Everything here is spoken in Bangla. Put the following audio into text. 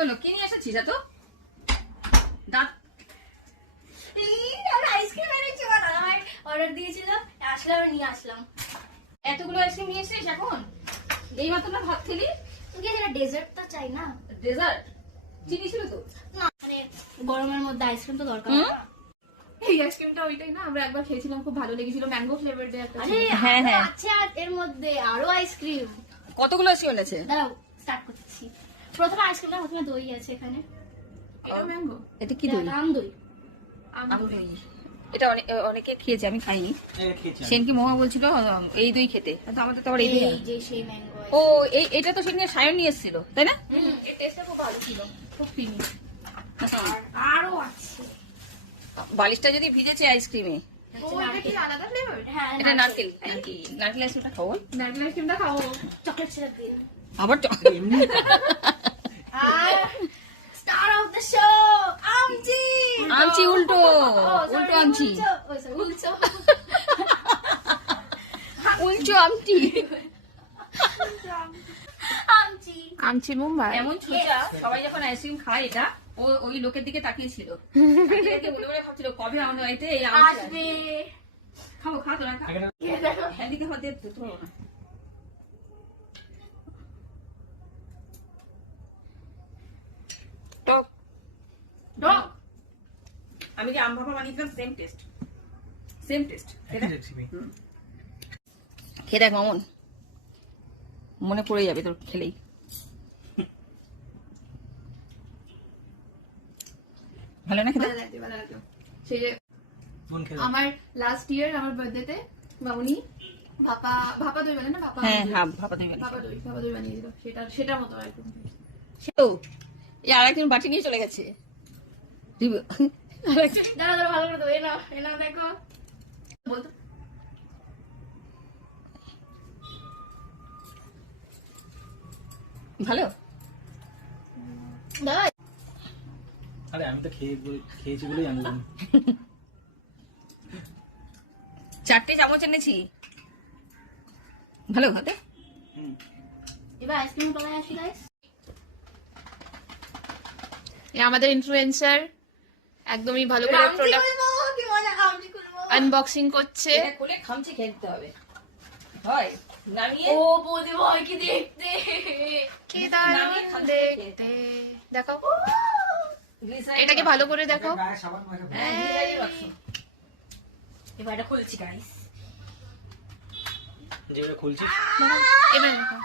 হলো? কি নিয়ে এসেছিস এত? দাঁত আইসক্রিম এনেছি, অর্ডার দিয়েছিলাম, আসলাম নিয়ে আসলাম। এতগুলো আইসক্রিম নিয়ে এসেছিস এখন? এই মাত্র না ভাত খেলি। তুই ডেজার্ট তো চাই না? ডেজার্ট চিনি ছিল তো? না মানে গরমের মধ্যে আইসক্রিম তো দরকার না। এই আইসক্রিমটা ওইটাই না, আমরা একবার খেয়েছিলাম, খুব ভালো লেগেছিল, ম্যাঙ্গো ফ্লেভার দিয়ে একটা। আরে হ্যাঁ, হ্যাঁ। আচ্ছা, এর মধ্যে আরো আইসক্রিম। কতগুলো আইসক্রিম এনেছে? দাঁড়াও, স্টার্ট করছি। প্রথমে আইসক্রিমটা, প্রথমে দই আছে এখানে। এটা ম্যাঙ্গো, এটা কি দই? আম দই। আম দই। এটা অনেকে খেয়েছে, আমি খাইনি। সেনকি মোমা বলছিল এই দই খেতে, কিন্তু আমাদের তো আবার এই দই এই যে সেই ম্যাঙ্গো। ও এটা তো সেদিন সায়ন নিয়ে এসেছিল, তাই না? এর টেস্টটা খুব ভালো ছিল, খুব ক্রিমি। আরো আছে। বালিশটা যদি ভিজেছে আইসক্রিমে। ও এটা কি আলাদা ফ্লেভার? হ্যাঁ, এটা নারকেল নারকেল আইসক্রিমটা খাবো। নারকেল আইসক্রিমটা খাও। চকলেট সিরাপ দিয়ে। আবার আর স্টার অফ দ্য শো আমচি। আমচি উল্টো sorry, উল্টো আমচি উল্টো উল্টো আমচি আমচি। আমচি মুম্বাই। এমন ছোটা, সবাই যখন আইসক্রিম খায় এটা ও ওই লোকের দিকে তাকিয়েছিল, তাকিয়ে বলে বলে ভাবছিল কবে আমাদের বাড়িতে এই আমচি আসবে। খাবো, খা তোরা খা। এদিকে হাত দিয়ে ধুতে পারবো না। টক ডগ। আমি যে আম ভাপা বানিয়েছিলাম সেম টেস্ট, সেম টেস্ট। খেয়ে দেখ মামন, মনে পড়ে যাবে তোর খেলেই। ভালো না খেতে? ভালো লাগছে, ভালো লাগছে। সেই যে আমার লাস্ট ইয়ার আমার বার্থডেতে মামুনি ভাপা দই বলে না, হ্যাঁ হ্যাঁ ভাপা দই বানিয়েছি। ভাপা দই বানিয়েছিল, সেটার মতো একদম। সেও এই আর একদিন বাটি নিয়ে চলে গেছে। দাঁড়া দাঁড়া, ভালো করে দেবো। এ না দেখো। বলতো ভালো। দাঁড়া। আরে আমি তো খেয়েছি বলেই আমি জানি। 4টে চামচ এনেছি। ভালো খেতে। এবার আইসক্রিম পালায় আসি গাইস। আমাদের ইনফ্লুয়েন্সার একদমই ভালো করে প্রোডাক্ট কি মজা, আমচি খুলবো। আনবক্সিং করছে। এটা খুলে খামচি খেতে হবে। হয় নামিয়ে ও বৌদি ভয় কি দেখতে। কি দারুণ দেখতে, দেখো এটাকে ভালো করে দেখো। গায়ে সাবান মাখা। এবার এটা খুলছি গাইস। যেটা খুলছিস এবার দেখো।